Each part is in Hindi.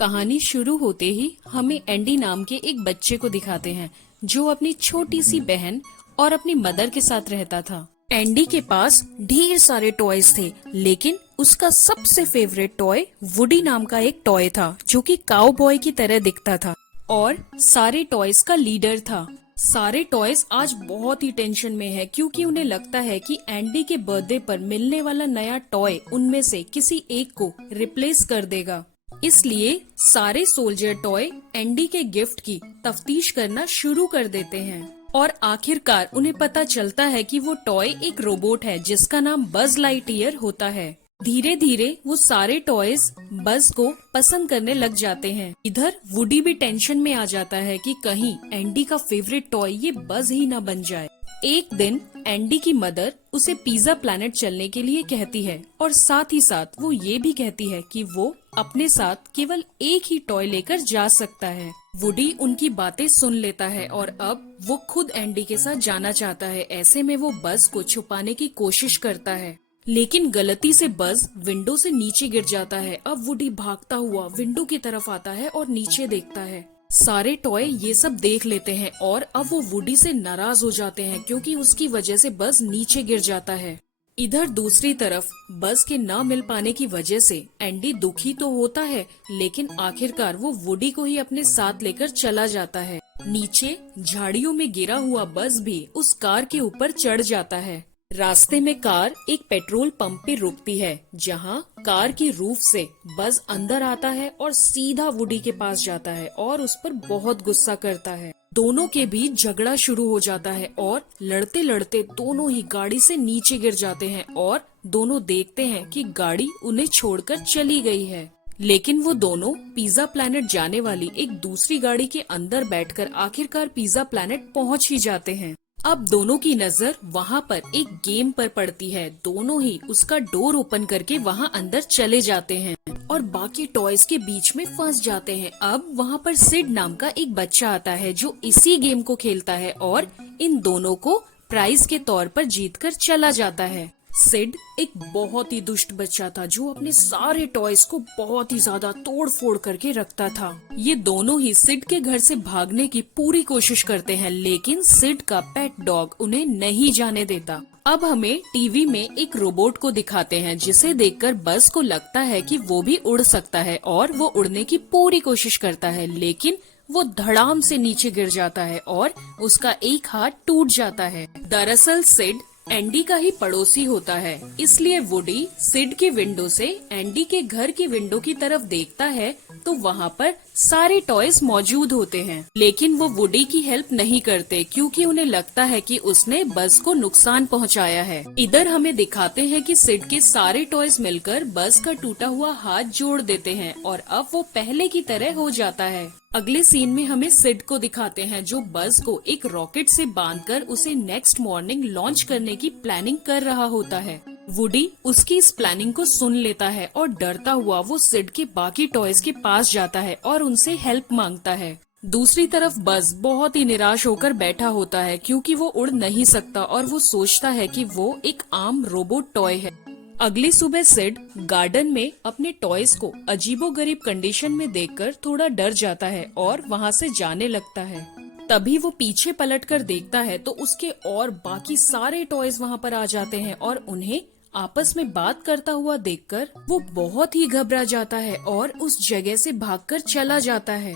कहानी शुरू होते ही हमें एंडी नाम के एक बच्चे को दिखाते हैं जो अपनी छोटी सी बहन और अपनी मदर के साथ रहता था। एंडी के पास ढेर सारे टॉयज थे, लेकिन उसका सबसे फेवरेट टॉय वुडी नाम का एक टॉय था जो कि काउबॉय की तरह दिखता था और सारे टॉयज का लीडर था। सारे टॉयज आज बहुत ही टेंशन में है क्योंकि उन्हें लगता है कि एंडी के बर्थडे पर मिलने वाला नया टॉय उनमें से किसी एक को रिप्लेस कर देगा। इसलिए सारे सोल्जर टॉय एंडी के गिफ्ट की तफ्तीश करना शुरू कर देते हैं और आखिरकार उन्हें पता चलता है कि वो टॉय एक रोबोट है जिसका नाम बज लाइटईयर होता है। धीरे धीरे वो सारे टॉयज बज को पसंद करने लग जाते हैं। इधर वुडी भी टेंशन में आ जाता है कि कहीं एंडी का फेवरेट टॉय ये बज ही न बन जाए। एक दिन एंडी की मदर उसे पिज्जा प्लैनेट चलने के लिए कहती है और साथ ही साथ वो ये भी कहती है कि वो अपने साथ केवल एक ही टॉय लेकर जा सकता है। वुडी उनकी बातें सुन लेता है और अब वो खुद एंडी के साथ जाना चाहता है। ऐसे में वो बज को छुपाने की कोशिश करता है, लेकिन गलती से बज विंडो से नीचे गिर जाता है। अब वुडी भागता हुआ विंडो की तरफ आता है और नीचे देखता है। सारे टॉय ये सब देख लेते हैं और अब वो वुडी से नाराज हो जाते हैं क्योंकि उसकी वजह से बज नीचे गिर जाता है। इधर दूसरी तरफ बज के न मिल पाने की वजह से एंडी दुखी तो होता है, लेकिन आखिरकार वो वुडी को ही अपने साथ लेकर चला जाता है। नीचे झाड़ियों में गिरा हुआ बज भी उस कार के ऊपर चढ़ जाता है। रास्ते में कार एक पेट्रोल पंप पे रुकती है जहां कार की रूफ से बज अंदर आता है और सीधा वुडी के पास जाता है और उस पर बहुत गुस्सा करता है। दोनों के बीच झगड़ा शुरू हो जाता है और लड़ते लड़ते दोनों ही गाड़ी से नीचे गिर जाते हैं और दोनों देखते हैं कि गाड़ी उन्हें छोड़कर चली गई है। लेकिन वो दोनों पिज्जा प्लैनेट जाने वाली एक दूसरी गाड़ी के अंदर बैठकर आखिरकार पिज्जा प्लैनेट पहुंच ही जाते हैं। अब दोनों की नजर वहाँ पर एक गेम पर पड़ती है। दोनों ही उसका डोर ओपन करके वहाँ अंदर चले जाते हैं और बाकी टॉयज के बीच में फंस जाते हैं। अब वहाँ पर सिड नाम का एक बच्चा आता है जो इसी गेम को खेलता है और इन दोनों को प्राइज के तौर पर जीतकर चला जाता है। सिड एक बहुत ही दुष्ट बच्चा था जो अपने सारे टॉयज को बहुत ही ज्यादा तोड़ फोड़ करके रखता था। ये दोनों ही सिड के घर से भागने की पूरी कोशिश करते हैं, लेकिन सिड का पेट डॉग उन्हें नहीं जाने देता। अब हमें टीवी में एक रोबोट को दिखाते हैं जिसे देखकर बज को लगता है कि वो भी उड़ सकता है और वो उड़ने की पूरी कोशिश करता है, लेकिन वो धड़ाम से नीचे गिर जाता है और उसका एक हाथ टूट जाता है। दरअसल सिड एंडी का ही पड़ोसी होता है, इसलिए वुडी सिड के विंडो से एंडी के घर की विंडो की तरफ देखता है तो वहाँ पर सारे टॉयज मौजूद होते हैं। लेकिन वो वुडी की हेल्प नहीं करते क्योंकि उन्हें लगता है कि उसने बज को नुकसान पहुँचाया है। इधर हमें दिखाते हैं कि सिड के सारे टॉयज मिलकर बज का टूटा हुआ हाथ जोड़ देते हैं और अब वो पहले की तरह हो जाता है। अगले सीन में हमें सिड को दिखाते हैं जो बज को एक रॉकेट से बांधकर उसे नेक्स्ट मॉर्निंग लॉन्च करने की प्लानिंग कर रहा होता है। वुडी उसकी इस प्लानिंग को सुन लेता है और डरता हुआ वो सिड के बाकी टॉयज के पास जाता है और उनसे हेल्प मांगता है। दूसरी तरफ बज बहुत ही निराश होकर बैठा होता है क्योंकि वो उड़ नहीं सकता और वो सोचता है कि वो एक आम रोबोट टॉय है। अगली सुबह सिड गार्डन में अपने टॉयज को अजीबोगरीब कंडीशन में देखकर थोड़ा डर जाता है और वहाँ से जाने लगता है। तभी वो पीछे पलटकर देखता है तो उसके और बाकी सारे टॉयज वहाँ पर आ जाते हैं और उन्हें आपस में बात करता हुआ देखकर वो बहुत ही घबरा जाता है और उस जगह से भागकर चला जाता है।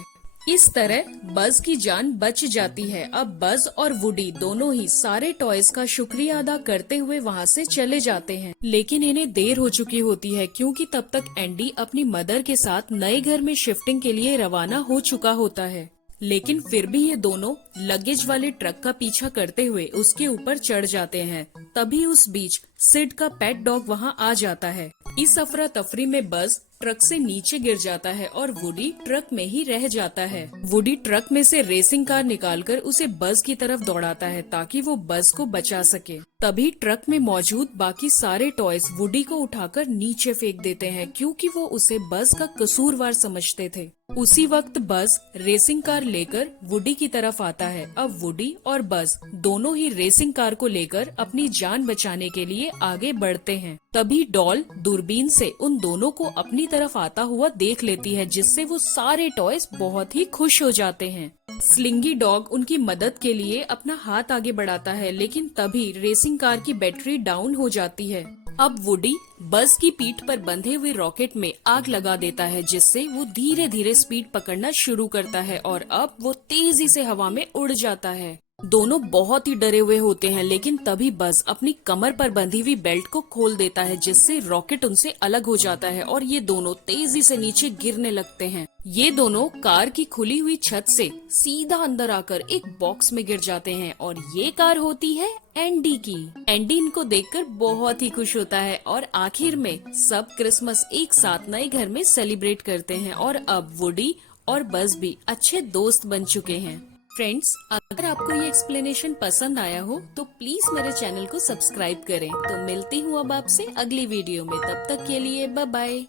इस तरह बज की जान बच जाती है। अब बज और वुडी दोनों ही सारे टॉयज का शुक्रिया अदा करते हुए वहाँ से चले जाते हैं, लेकिन इन्हें देर हो चुकी होती है क्योंकि तब तक एंडी अपनी मदर के साथ नए घर में शिफ्टिंग के लिए रवाना हो चुका होता है। लेकिन फिर भी ये दोनों लगेज वाले ट्रक का पीछा करते हुए उसके ऊपर चढ़ जाते हैं। तभी उस बीच सिड का पेट डॉग वहाँ आ जाता है। इस अफरा तफरी में बज ट्रक से नीचे गिर जाता है और वुडी ट्रक में ही रह जाता है। वुडी ट्रक में से रेसिंग कार निकालकर उसे बज की तरफ दौड़ाता है ताकि वो बज को बचा सके। तभी ट्रक में मौजूद बाकी सारे टॉयज वुडी को उठाकर नीचे फेंक देते हैं क्योंकि वो उसे बज का कसूरवार समझते थे। उसी वक्त बज रेसिंग कार लेकर वुडी की तरफ आता है। अब वुडी और बज दोनों ही रेसिंग कार को लेकर अपनी जान बचाने के लिए आगे बढ़ते हैं। तभी डॉल दूरबीन से उन दोनों को अपनी तरफ आता हुआ देख लेती है, जिससे वो सारे टॉयज बहुत ही खुश हो जाते हैं। स्लिंगी डॉग उनकी मदद के लिए अपना हाथ आगे बढ़ाता है, लेकिन तभी रेसिंग कार की बैटरी डाउन हो जाती है। अब वुडी बज की पीठ पर बंधे हुए रॉकेट में आग लगा देता है, जिससे वो धीरे धीरे स्पीड पकड़ना शुरू करता है और अब वो तेजी से हवा में उड़ जाता है। दोनों बहुत ही डरे हुए होते हैं, लेकिन तभी बज अपनी कमर पर बंधी हुई बेल्ट को खोल देता है, जिससे रॉकेट उनसे अलग हो जाता है और ये दोनों तेजी से नीचे गिरने लगते हैं। ये दोनों कार की खुली हुई छत से सीधा अंदर आकर एक बॉक्स में गिर जाते हैं और ये कार होती है एंडी की। एंडी इनको देखकर बहुत ही खुश होता है और आखिर में सब क्रिसमस एक साथ नए घर में सेलिब्रेट करते हैं और अब वुडी और बज भी अच्छे दोस्त बन चुके हैं। फ्रेंड्स, अगर आपको ये एक्सप्लेनेशन पसंद आया हो तो प्लीज मेरे चैनल को सब्सक्राइब करें। तो मिलती हूँ अब आपसे अगली वीडियो में, तब तक के लिए बाय बाय।